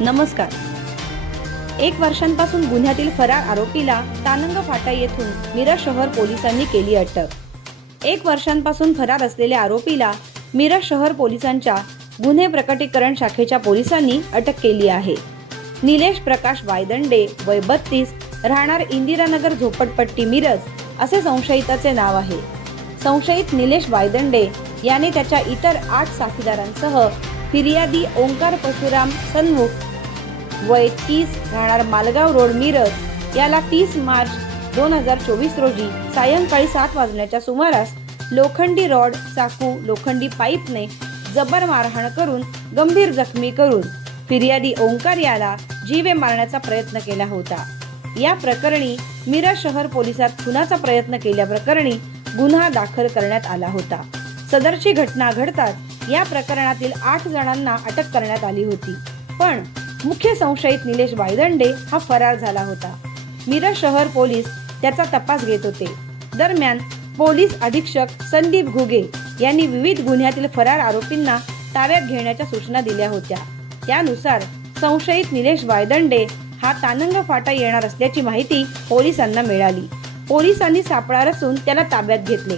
नमस्कार. एक वर्षांपासून गुन्ह्यातील फरार आरोपीला तानंग फाटा येथून मिरज शहर पोलिसांनी केली अटक. एक वर्षांपासून फरार असलेल्या आरोपीला मिरज शहर पोलिसांच्या गुन्हे प्रकटीकरण शाखेच्या पोलिसांनी अटक केली आहे. निलेश प्रकाश वायदंडे वय बत्तीस राहणार इंदिरानगर झोपडपट्टी मिरज असे संशयिताचे नाव आहे. संशयित निलेश वायदंडे याने त्याच्या इतर आठ साथीदारांसह फिर्यादी ओंकार परशुराम सन्मुख वय तीस राहणार मालगाव रोड मिरज. याला तीस मार्च दोन हजार चोवीस रोजी सायंकाळी सात वाजण्याच्या सुमारास लोखंडी रॉड चाकू लोखंडी पाईपने जबर मारहाण करून गंभीर जखमी करून फिर्यादी ओंकार याला जीवे मारण्याचा प्रयत्न केला होता. या प्रकरणी मिरज शहर पोलिसात खुनाचा प्रयत्न केल्याप्रकरणी गुन्हा दाखल करण्यात आला होता. सदरची घटना घडताच या प्रकरणातील आठ जणांना अटक करण्यात आली होती. पण मुख्य संशयित निलेश वायदंडे हा फरार झाला होता. मिरज शहर पोलीस त्याचा तपास घेत होते. दरम्यान पोलीस अधीक्षक संदीप घुगे यांनी विविध गुन्ह्यातील फरार आरोपींना ताब्यात घेण्याच्या सूचना दिल्या होत्या. त्यानुसार संशयित निलेश वायदंडे हा तानंग फाटा येणार असल्याची माहिती पोलिसांना मिळाली. पोलिसांनी सापळा रचून त्याला ताब्यात घेतले.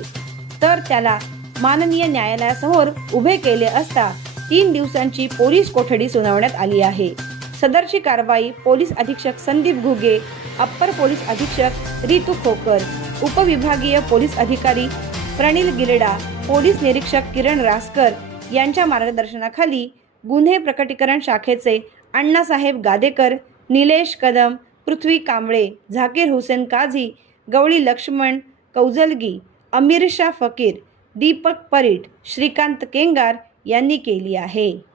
तर त्याला माननीय न्यायालयासमोर उभे केले असता तीन दिवसांची पोलीस कोठडी सुनावण्यात आली आहे. सदरची कारवाई पोलीस अधीक्षक संदीप घुगे अप्पर पोलीस अधीक्षक रितू खोकर उपविभागीय पोलीस अधिकारी प्रणिल गिरडा पोलीस निरीक्षक किरण रासकर यांच्या मार्गदर्शनाखाली गुन्हे प्रकटीकरण शाखेचे अण्णासाहेब गादेकर निलेश कदम पृथ्वी कांबळे झाकीर हुसेन काझी गवळी लक्ष्मण कौजलगी अमीर शाह फकीर दीपक परीट श्रीकांत केंगार यांनी केली आहे.